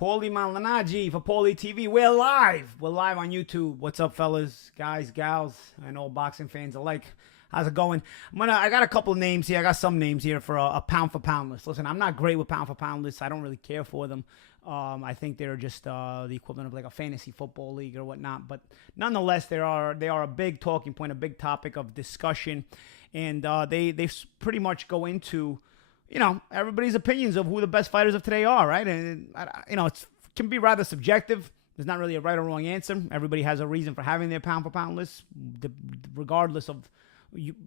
Paulie Malignaggi for Paulie TV. We're live. We're live on YouTube. What's up, fellas, guys, gals, and all boxing fans alike? How's it going? I got a couple of names here. I got some names here for a pound for pound list. Listen, I'm not great with pound for pound lists. I don't really care for them. I think they're just the equivalent of like a fantasy football league or whatnot. But nonetheless, they are a big talking point, a big topic of discussion, and they pretty much go into, you know, everybody's opinions of who the best fighters of today are, right? And, you know, it can be rather subjective. There's not really a right or wrong answer. Everybody has a reason for having their pound-for-pound list, regardless of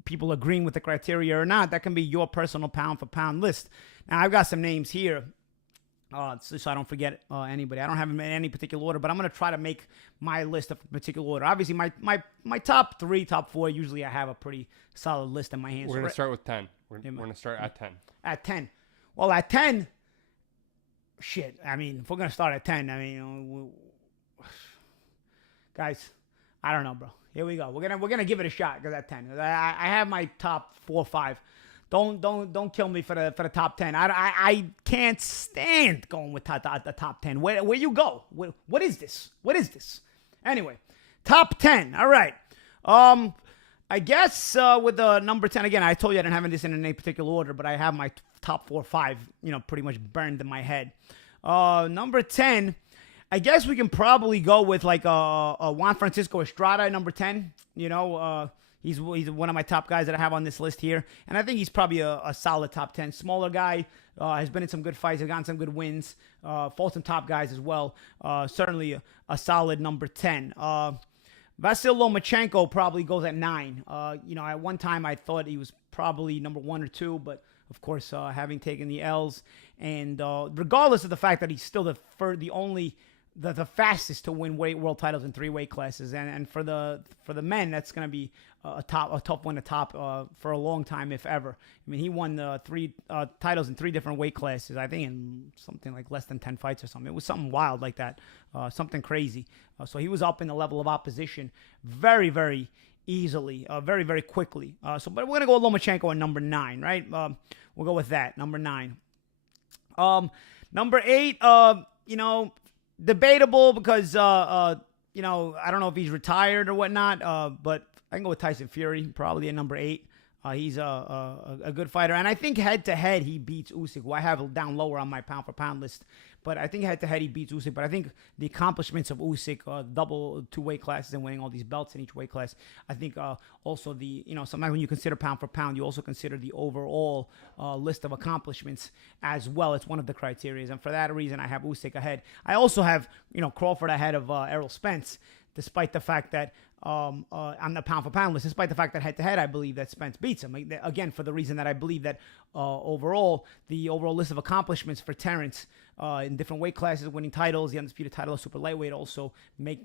people agreeing with the criteria or not. That can be your personal pound-for-pound list. Now, I've got some names here, so I don't forget anybody. I don't have them in any particular order, but I'm going to try to make my list a particular order. Obviously, my top 3, top 4, usually I have a pretty solid list in my hands. We're going to start with 10. We're going to start at 10. At 10. Well, at 10, shit. I mean, if we're going to start at 10, I mean, guys, I don't know, bro. Here we go. We're gonna give it a shot because at 10, I have my top 4 or 5. Don't kill me for the top 10. I can't stand going with the top 10. Where you go? What is this? What is this? Anyway, top 10. All right. I guess with the number 10, again, I told you I didn't have this in any particular order, but I have my top 4 or 5, you know, pretty much burned in my head. Number 10, I guess we can probably go with like a Juan Francisco Estrada, number 10. You know, he's one of my top guys that I have on this list here, and I think he's probably a solid top 10. Smaller guy, has been in some good fights, has gotten some good wins, fought some top guys as well. Certainly a solid number 10. Vasyl Lomachenko probably goes at 9. You know, at one time I thought he was probably number 1 or 2, but of course, having taken the L's, and regardless of the fact that he's still the fastest to win world titles in 3 weight classes, and for the men, that's going to be a tough one to top for a long time, if ever. I mean, he won 3 titles in 3 different weight classes, I think in something like less than 10 fights or something. It was something wild like that, something crazy. So he was up in the level of opposition very, very easily, very, very quickly. But we're going to go with Lomachenko at number 9, right? We'll go with that, number 9. Number 8, you know, debatable because, you know, I don't know if he's retired or whatnot, but I can go with Tyson Fury, probably at number 8. He's a good fighter. And I think head-to-head he beats Usyk, who I have down lower on my pound-for-pound list. But I think head-to-head he beats Usyk. But I think the accomplishments of Usyk, double 2 weight classes and winning all these belts in each weight class, I think also you know, sometimes when you consider pound-for-pound, you also consider the overall list of accomplishments as well. It's one of the criteria. And for that reason, I have Usyk ahead. I also have, you know, Crawford ahead of Errol Spence, despite the fact that on the pound-for-pound list, despite the fact that head-to-head, I believe that Spence beats him. Again, for the reason that I believe that overall, the overall list of accomplishments for Terrence in different weight classes, winning titles, the undisputed title of super lightweight also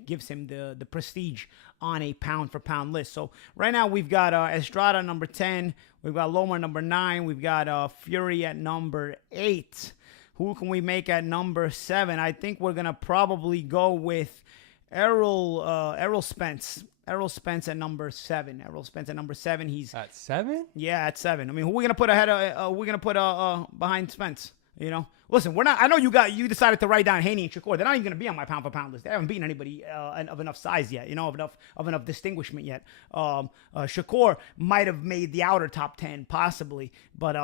gives him the prestige on a pound-for-pound list. So right now we've got Estrada number 10, we've got Loma number 9, we've got Fury at number 8. Who can we make at number 7? I think we're going to probably go with Errol Spence. Errol Spence at number 7. Errol Spence at number 7. He's at 7? Yeah, at 7. I mean, who are we gonna put ahead of? We're gonna put behind Spence. You know, listen, we're not. I know you decided to write down Haney and Shakur. They're not even going to be on my pound for pound list. They haven't beaten anybody of enough size yet. You know, of enough distinguishment yet. Shakur might have made the outer top 10 possibly, but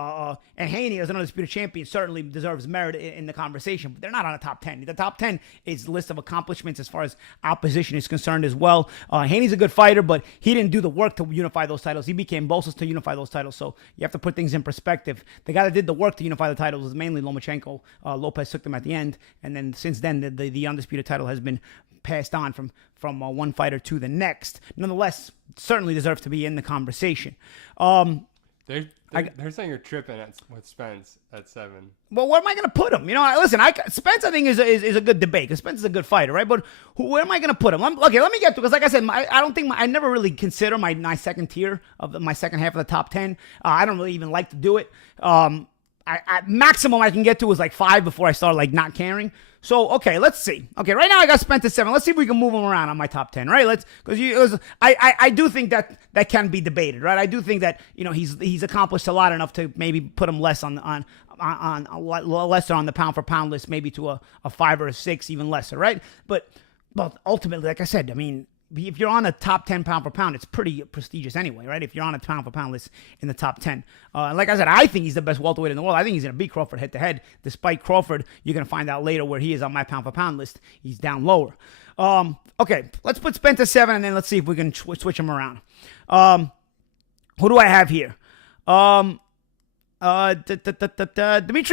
and Haney as an undisputed champion certainly deserves merit in the conversation. But they're not on a top 10. The top 10 is a list of accomplishments as far as opposition is concerned as well. Haney's a good fighter, but he didn't do the work to unify those titles. He became Bosa's to unify those titles. So you have to put things in perspective. The guy that did the work to unify the titles was mainly Lomachenko. Lopez took them at the end, and then since then the undisputed title has been passed on from one fighter to the next. Nonetheless, certainly deserves to be in the conversation. They're saying you're tripping with Spence at 7. Well, where am I going to put him? You know, listen, Spence I think is a good debate because Spence is a good fighter, right? But where am I going to put him? Okay, let me get to, because like I said, I never really consider my second tier of my second half of the top 10. I don't really even like to do it. Maximum I can get to is like 5 before I start like not caring. So, okay, let's see. Okay, right now I got Spence at 7. Let's see if we can move him around on my top 10, right? I do think that can be debated, right? I do think that, you know, he's accomplished a lot enough to maybe put him less on lesser on the pound for pound list, maybe to a 5 or a 6, even lesser, right? But ultimately, like I said, I mean, if you're on a top 10 pound for pound, it's pretty prestigious anyway, right? If you're on a pound for pound list in the top 10. Like I said, I think he's the best welterweight in the world. I think he's going to beat Crawford head to head. Despite Crawford, you're going to find out later where he is on my pound for pound list. He's down lower. Okay, let's put Spence at 7, and then let's see if we can switch him around. Who do I have here? Dimitri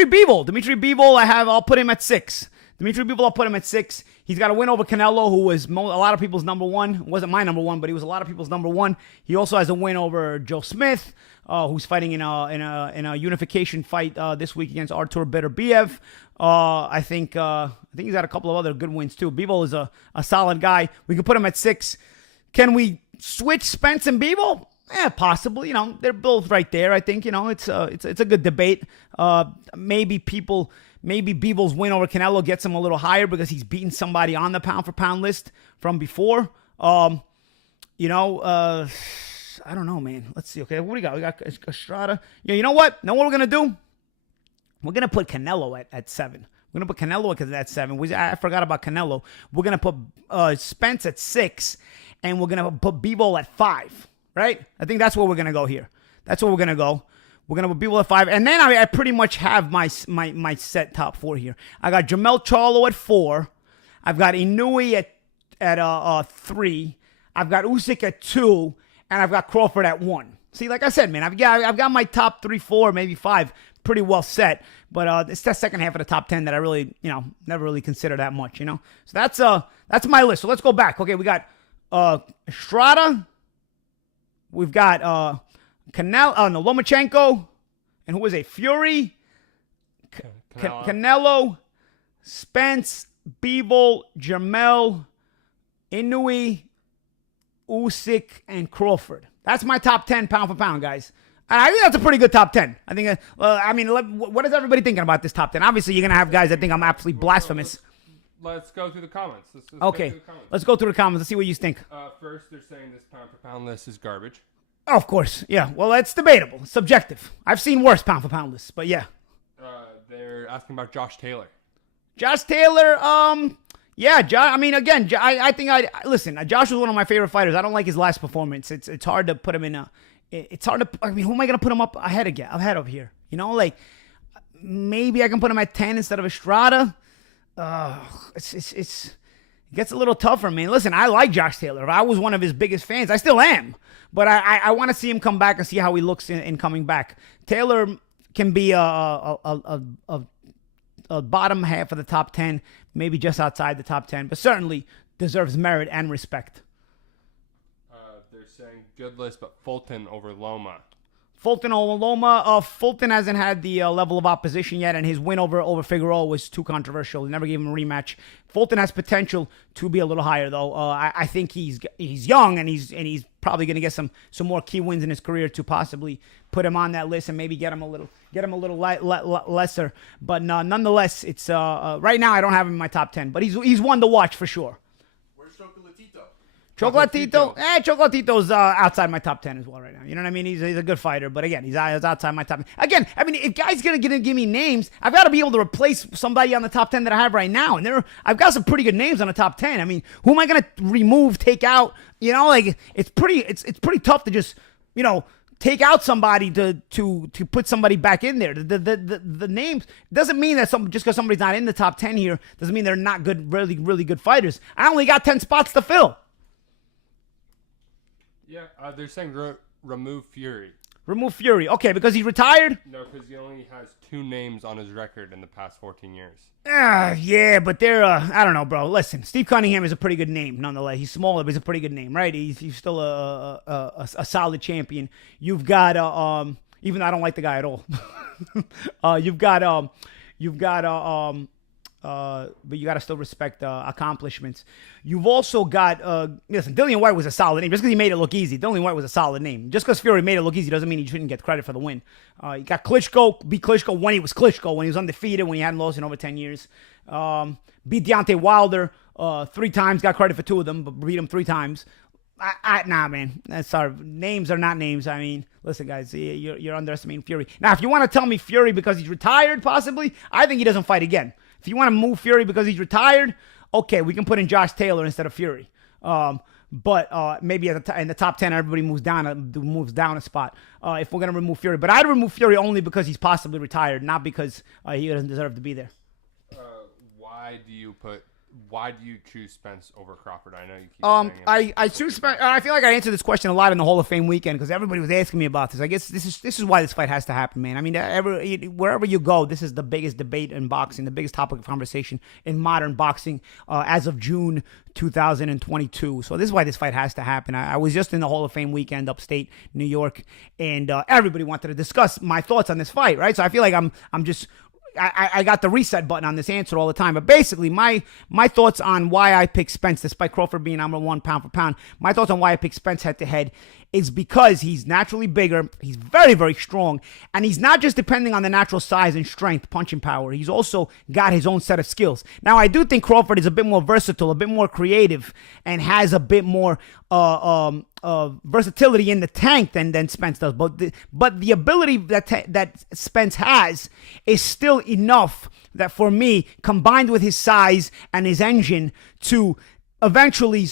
Bivol. I'll put him at 6. Dimitri Bivol, I'll put him at 6. He's got a win over Canelo, who was a lot of people's number 1. Wasn't my number 1, but he was a lot of people's number 1. He also has a win over Joe Smith, who's fighting in a unification fight this week against Artur Beterbiev. I think he's got a couple of other good wins too. Bivol is a solid guy. We can put him at 6. Can we switch Spence and Bivol? Yeah, possibly. You know, they're both right there. I think, you know, it's a good debate. Maybe Bivol's win over Canelo gets him a little higher because he's beaten somebody on the pound for pound list from before. I don't know, man. Let's see. Okay, what do we got? We got Estrada. Yeah, you know what? Know what we're gonna do? We're gonna put Canelo at 7. We're gonna put Canelo at 7. I forgot about Canelo. We're gonna put Spence at 6, and we're gonna put Bivol at 5. Right? I think that's where we're gonna go here. That's where we're gonna go. We're gonna put Bivol at 5, and then I pretty much have my set top 4 here. I got Jamel Charlo at 4. I've got Inoue at 3. I've got Usyk at 2, and I've got Crawford at 1. See, like I said, man, I've got my top 3, 4, maybe 5 pretty well set. But it's that second half of the top 10 that I really, never really consider that much, So that's my list. So let's go back. Okay, we got Estrada. We've got Lomachenko, and who was a Fury, Canelo, Spence, Bivol, Jamel, Inoue, Usyk, and Crawford. That's my top 10 pound for pound, guys. And I think that's a pretty good top 10. I think, what is everybody thinking about this top 10? Obviously, you're going to have guys that think I'm absolutely blasphemous. Let's go through the comments. Let's go through the comments. Let's see what you think. First, they're saying this pound for pound list is garbage. Oh, of course. Yeah. Well, that's debatable. It's subjective. I've seen worse pound for pound lists, but yeah. They're asking about Josh Taylor. Josh Taylor, yeah. I think listen, Josh was one of my favorite fighters. I don't like his last performance. It's hard to put him in it's hard to, who am I going to put him up ahead of here? Maybe I can put him at 10 instead of Estrada. It gets a little tougher, man. Listen, I like Josh Taylor. I was one of his biggest fans. I still am. But I want to see him come back and see how he looks in coming back. Taylor can be a bottom half of the top 10, maybe just outside the top 10, but certainly deserves merit and respect. They're saying good list, but Fulton over Loma. Fulton over Loma. Fulton hasn't had the level of opposition yet, and his win over Figueroa was too controversial. They never gave him a rematch. Fulton has potential to be a little higher, though. I think he's young, and he's probably going to get some more key wins in his career to possibly put him on that list and maybe get him a little lesser. But nonetheless, it's right now I don't have him in my top 10, but he's one to watch for sure. Where's Chocolatito? Chocolatito's outside my top 10 as well right now. You know what I mean? He's a good fighter, but again, he's outside my top 10. Again, I mean, if guys gonna give me names, I've got to be able to replace somebody on the top 10 that I have right now. And I've got some pretty good names on the top 10. I mean, who am I gonna remove, take out? It's pretty tough to just, take out somebody to put somebody back in there. The names doesn't mean that just because somebody's not in the top 10 here doesn't mean they're not good, really, really good fighters. I only got 10 spots to fill. Yeah, they're saying remove Fury. Remove Fury. Okay, because he's retired? No, because he only has 2 names on his record in the past 14 years. Yeah, but they're, I don't know, bro. Listen, Steve Cunningham is a pretty good name, nonetheless. He's smaller, but he's a pretty good name, right? He's still a solid champion. You've got, even though I don't like the guy at all. But you got to still respect accomplishments. You've also got, listen, Dillian White was a solid name. Just because he made it look easy, Dillian White was a solid name. Just because Fury made it look easy doesn't mean he shouldn't get credit for the win. You got Klitschko, beat Klitschko when he was Klitschko, when he was undefeated, when he hadn't lost in over 10 years. Beat Deontay Wilder 3 times, got credit for 2 of them, but beat him 3 times. Nah, man. Sorry, names are not names. I mean, listen, guys, you're underestimating Fury. Now, if you want to tell me Fury because he's retired, possibly, I think he doesn't fight again. If you want to move Fury because he's retired, okay, we can put in Josh Taylor instead of Fury. But maybe in the top 10, everybody moves down a spot if we're going to remove Fury. But I'd remove Fury only because he's possibly retired, not because he doesn't deserve to be there. Why do you choose Spence over Crawford? I know you keep saying I choose Spence. I feel like I answered this question a lot in the Hall of Fame weekend because everybody was asking me about this. I guess this is why this fight has to happen, man. I mean, wherever you go, this is the biggest debate in boxing, the biggest topic of conversation in modern boxing as of June 2022. So this is why this fight has to happen. I was just in the Hall of Fame weekend upstate New York, and everybody wanted to discuss my thoughts on this fight, right? So I feel like I'm just I got the reset button on this answer all the time. But basically, my thoughts on why I picked Spence, despite Crawford being number one pound for pound, my thoughts on why I picked Spence head to head is because he's naturally bigger, he's very, very strong, and he's not just depending on the natural size and strength, punching power. He's also got his own set of skills. Now, I do think Crawford is a bit more versatile, a bit more creative, and has a bit more versatility in the tank than Spence does. But the ability that Spence has is still enough that for me, combined with his size and his engine, to eventually,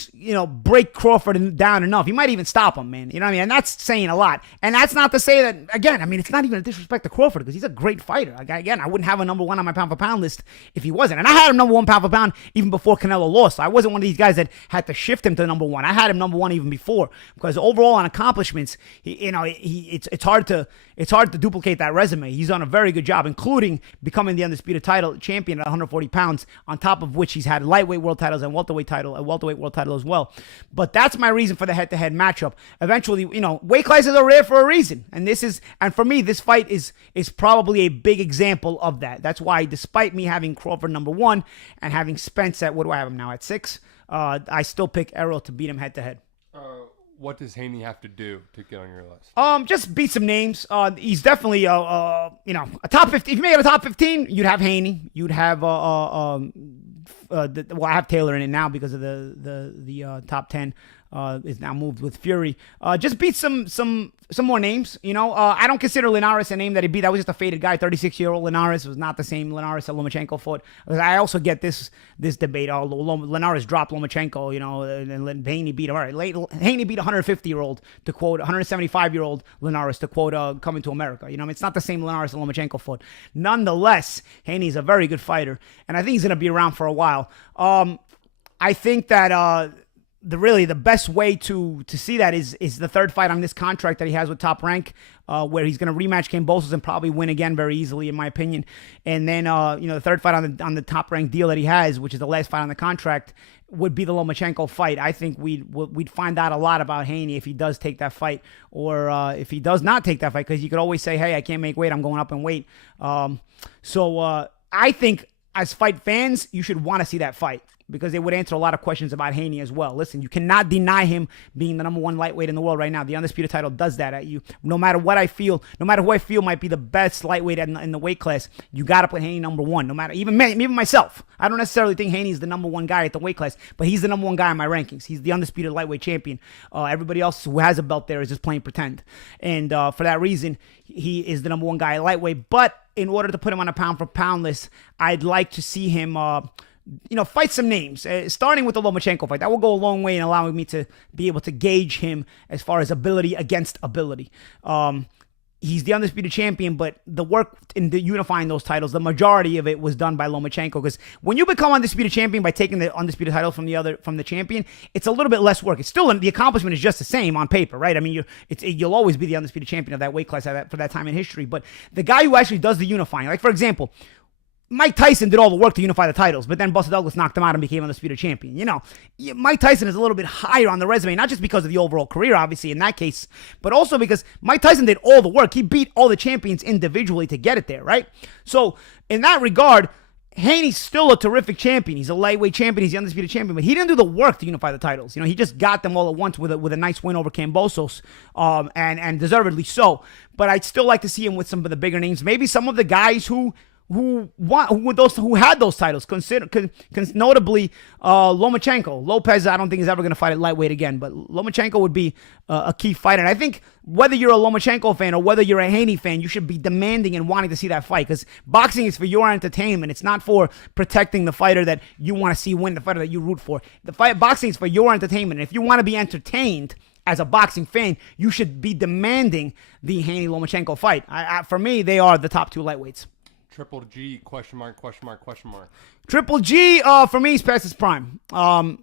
break Crawford down enough. He might even stop him, man. You know what I mean? And that's saying a lot. And that's not to say that, again, I mean, it's not even a disrespect to Crawford because he's a great fighter. Again, I wouldn't have a number one on my pound for pound list if he wasn't. And I had him number one pound for pound even before Canelo lost. I wasn't one of these guys that had to shift him to number one. I had him number one even before because overall on accomplishments, it's hard to duplicate that resume. He's done a very good job, including becoming the undisputed title champion at 140 pounds, on top of which he's had lightweight world titles and welterweight world title as well. But that's my reason for the head-to-head matchup. Eventually, weight classes are rare for a reason. And for me, this fight is probably a big example of that. That's why, despite me having Crawford number one and having Spence at, what do I have him now, at 6, I still pick Errol to beat him head-to-head. What does Haney have to do to get on your list? Just beat some names. He's definitely a top 15. If you made it a top 15, you'd have Haney. You'd have I have Taylor in it now because of the top 10 is now moved with Fury. Just beat some more names. I don't consider Linares a name that he beat. That was just a faded guy. 36-year-old Linares was not the same Linares that Lomachenko fought. I also get this debate. Linares dropped Lomachenko, and Haney beat him. All right, Haney beat 150-year-old to quote 175-year-old Linares to quote Coming to America. It's not the same Linares that Lomachenko fought. Nonetheless, Haney's a very good fighter, and I think he's going to be around for a while. I think that the best way to see that is the third fight on this contract that he has with Top Rank, where he's going to rematch Kambosos and probably win again very easily, in my opinion. And then the third fight on the Top Rank deal that he has, which is the last fight on the contract, would be the Lomachenko fight. I think we'd find out a lot about Haney if he does take that fight, or if he does not take that fight, because you could always say, hey, I can't make weight, I'm going up in weight. So I think as fight fans, you should want to see that fight, because they would answer a lot of questions about Haney as well. Listen, you cannot deny him being the number one lightweight in the world right now. The undisputed title does that at you. No matter what I feel, no matter who I feel might be the best lightweight in the weight class, you got to put Haney number one. No matter, even myself. I don't necessarily think Haney's the number one guy at the weight class, but he's the number one guy in my rankings. He's the undisputed lightweight champion. Everybody else who has a belt there is just playing pretend. And for that reason, he is the number one guy at lightweight. But in order to put him on a pound for pound list, I'd like to see him fight some names, starting with the Lomachenko fight. That will go a long way in allowing me to be able to gauge him as far as ability against ability. He's the undisputed champion, but the work in unifying those titles, the majority of it was done by Lomachenko. Because when you become undisputed champion by taking the undisputed title from the champion, it's a little bit less work. It's still, the accomplishment is just the same on paper, right? I mean, you'll always be the undisputed champion of that weight class for that time in history. But the guy who actually does the unifying, like for example, Mike Tyson did all the work to unify the titles, but then Buster Douglas knocked him out and became undisputed champion. Mike Tyson is a little bit higher on the resume, not just because of the overall career, obviously, in that case, but also because Mike Tyson did all the work. He beat all the champions individually to get it there, right? So, in that regard, Haney's still a terrific champion. He's a lightweight champion. He's the undisputed champion, but he didn't do the work to unify the titles. He just got them all at once with a nice win over Kambosos, and deservedly so. But I'd still like to see him with some of the bigger names. Maybe some of the guys who who had those titles. Notably Lomachenko. Lopez, I don't think is ever going to fight at lightweight again, but Lomachenko would be a key fighter. And I think whether you're a Lomachenko fan or whether you're a Haney fan, you should be demanding and wanting to see that fight, because boxing is for your entertainment. It's not for protecting the fighter that you want to see win, the fighter that you root for. Boxing is for your entertainment. And if you want to be entertained as a boxing fan, you should be demanding the Haney-Lomachenko fight. For me, they are the top 2 lightweights. Triple G, question mark. Triple G, for me, is past his prime. A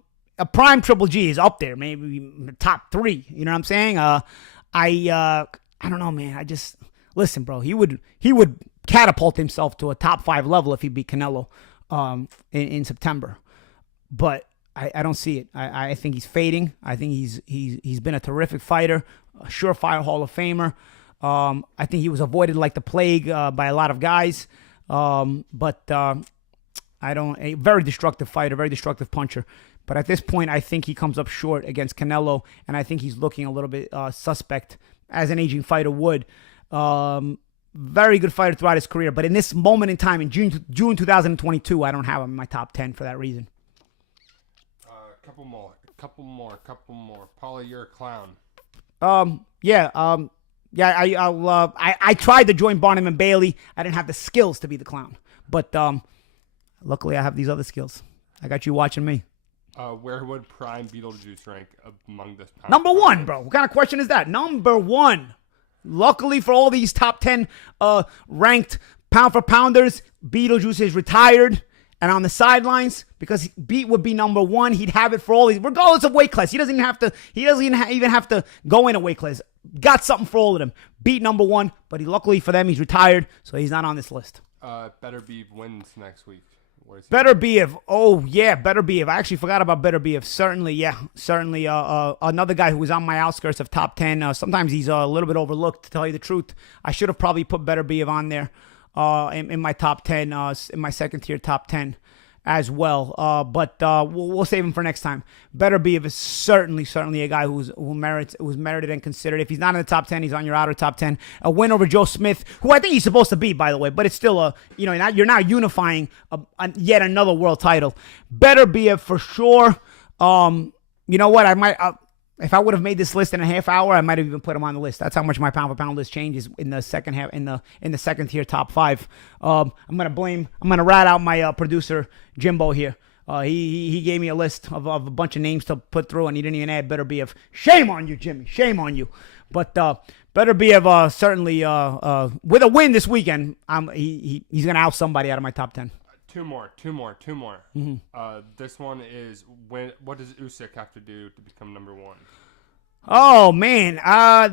prime Triple G is up there, maybe top 3. You know what I'm saying? I don't know, man. Listen, bro. He would catapult himself to a top 5 level if he beat Canelo in September. But I don't see it. I think he's fading. I think he's been a terrific fighter, a surefire Hall of Famer. I think he was avoided like the plague by a lot of guys. But a very destructive fighter, very destructive puncher. But at this point, I think he comes up short against Canelo, and I think he's looking a little bit suspect, as an aging fighter would. Very good fighter throughout his career, but in this moment in time, in June 2022, I don't have him in my top 10 for that reason. Couple more. Paulie, you're a clown. I tried to join Barnum and Bailey. I didn't have the skills to be the clown, but luckily I have these other skills. I got you watching me. Where would Prime Beetlejuice rank among this? Number 1, bro. What kind of question is that? Number 1. Luckily for all these top 10 ranked pound for pounders, Beetlejuice is retired and on the sidelines, because Beat would be number 1. He'd have it for all these, regardless of weight class. He doesn't even have to go in a weight class. Got something for all of them. Beat number 1, but luckily for them, he's retired, so he's not on this list. Better Beef wins next week. Better Beef. Oh, yeah, Better Beef. I actually forgot about Better Beef. Certainly, another guy who was on my outskirts of top 10. Sometimes he's a little bit overlooked, to tell you the truth. I should have probably put Better Beef on there in my top 10, in my second tier top 10 as well. But we'll save him for next time. Better Beef is certainly a guy who's merited and considered. If he's not in the top 10, he's on your outer top 10. A win over Joe Smith, who I think he's supposed to beat, by the way, but it's still you're now unifying yet another world title. Better Beef for sure. You know what? I might. If I would have made this list in a half hour, I might have even put him on the list. That's how much my pound for pound list changes in the second half, in the second tier top 5. I'm gonna rat out my producer Jimbo here. He gave me a list of a bunch of names to put through, and he didn't even add Better Beef. Shame on you, Jimmy. Shame on you. But Better Beef certainly with a win this weekend, he's gonna out somebody out of my top 10. Two more. Mm-hmm. This one is what does Usyk have to do to become number 1? Oh man, I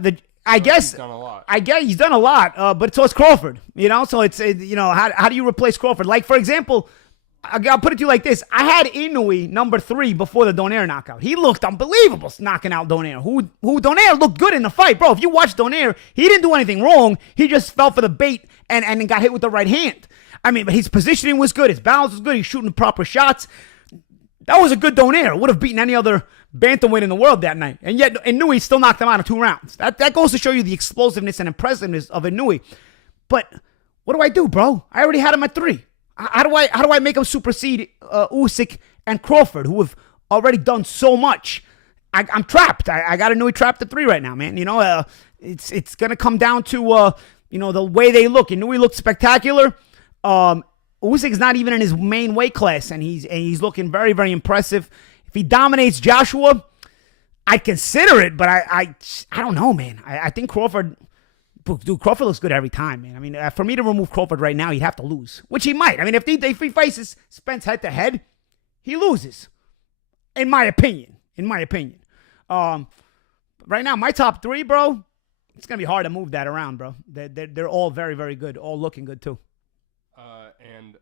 guess he's done a lot. I guess he's done a lot, but so it's Crawford. So it's how do you replace Crawford? Like, for example, I'll put it to you like this: I had Inoue number 3 before the Donaire knockout. He looked unbelievable knocking out Donaire. Who Donaire looked good in the fight, bro. If you watch Donaire, he didn't do anything wrong. He just fell for the bait and got hit with the right hand. I mean, but his positioning was good. His balance was good. He's shooting proper shots. That was a good Donaire. Would have beaten any other bantamweight in the world that night. And yet, Inoue still knocked him out in 2 rounds. That goes to show you the explosiveness and impressiveness of Inoue. But what do I do, bro? I already had him at 3. How do I make him supersede Usyk and Crawford, who have already done so much? I'm trapped. I got Inoue trapped at 3 right now, man. It's gonna come down to the way they look. Inoue looked spectacular. Usyk's not even in his main weight class, and he's looking very, very impressive. If he dominates Joshua, I'd consider it, but I don't know, man. I think Crawford looks good every time, man. I mean, for me to remove Crawford right now, he'd have to lose, which he might. I mean, if he faces Spence head to head, he loses, in my opinion. Right now, my top 3, bro, it's gonna be hard to move that around, bro. They're all very, very good, all looking good too. And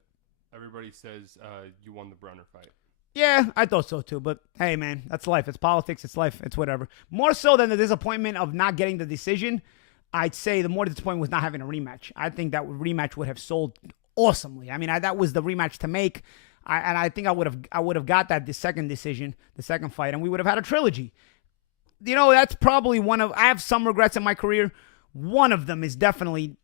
everybody says you won the Broner fight. Yeah, I thought so too. But hey, man, that's life. It's politics. It's life. It's whatever. More so than the disappointment of not getting the decision, I'd say the more disappointment was not having a rematch. I think that rematch would have sold awesomely. I mean, that was the rematch to make. I think I would have got that the second decision, the second fight, and we would have had a trilogy. That's probably I have some regrets in my career. One of them is definitely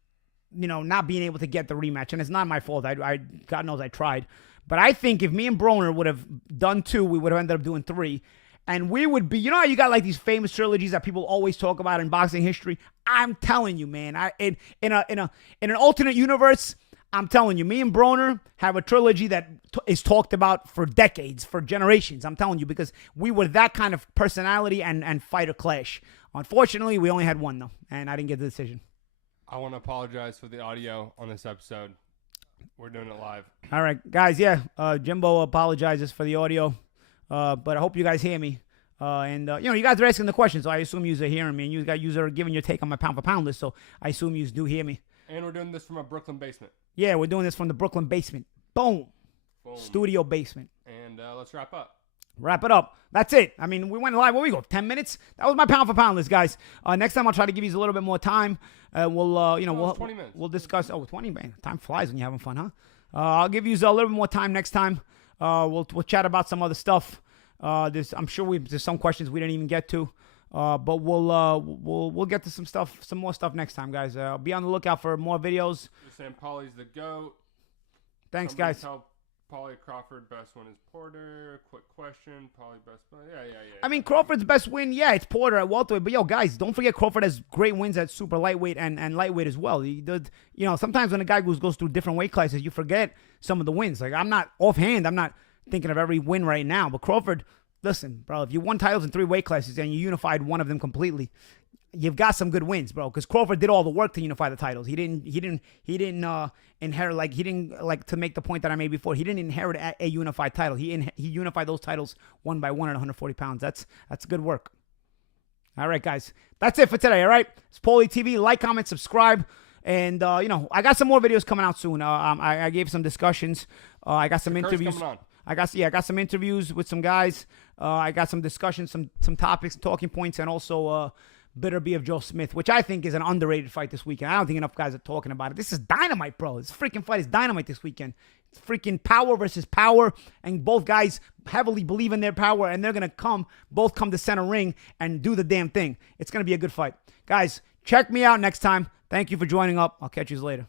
not being able to get the rematch, and it's not my fault. I God knows I tried, but I think if me and Broner would have done 2, we would have ended up doing 3. And we would be, how you got like these famous trilogies that people always talk about in boxing history. I'm telling you, man. In an alternate universe, I'm telling you, me and Broner have a trilogy that is talked about for decades, for generations. I'm telling you, because we were that kind of personality and fighter clash. Unfortunately, we only had 1 though, and I didn't get the decision. I want to apologize for the audio on this episode. We're doing it live. All right, guys. Yeah, Jimbo apologizes for the audio. But I hope you guys hear me. You guys are asking the questions, so I assume you are hearing me, and you guys are giving your take on my pound for pound list, so I assume you do hear me. And we're doing this from a Brooklyn basement. Yeah, we're doing this from the Brooklyn basement. Boom. Studio basement. And let's wrap up. Wrap it up. That's it. I mean, we went live. Where we go? 10 minutes? That was my pound for pound list, guys. Next time I'll try to give you a little bit more time. We'll 20 minutes. We'll discuss. 20 man. Time flies when you're having fun, huh? I'll give you a little bit more time next time. We'll chat about some other stuff. I'm sure there's some questions we didn't even get to, but we'll get to some more stuff next time, guys. Be on the lookout for more videos. You're saying Paulie's the GOAT. Thanks, Somebody guys. Tell Paulie Crawford best one is Porter. Quick question. Paulie best. Yeah. I mean, Crawford's best win, it's Porter at welterweight. But guys, don't forget Crawford has great wins at super lightweight and lightweight as well. He did, sometimes when a guy goes through different weight classes, you forget some of the wins. Like I'm not thinking of every win right now, but Crawford, listen, bro, if you won titles in 3 weight classes and you unified one of them completely, you've got some good wins, bro. Because Crawford did all the work to unify the titles. He didn't inherit, he didn't to make the point that I made before. He didn't inherit a unified title. He unified those titles one by one at 140 pounds. That's good work. All right, guys, that's it for today. All right, it's Paulie TV. Like, comment, subscribe. And, I got some more videos coming out soon. I gave some discussions. I got some interviews. Coming on. I got some interviews with some guys. I got some discussions, some topics, talking points, and also Bitter Bee of Joe Smith, which I think is an underrated fight this weekend. I don't think enough guys are talking about it. This is dynamite, bro. This freaking fight is dynamite this weekend. It's freaking power versus power, and both guys heavily believe in their power, and they're going to both come to center ring and do the damn thing. It's going to be a good fight. Guys, check me out next time. Thank you for joining up. I'll catch you later.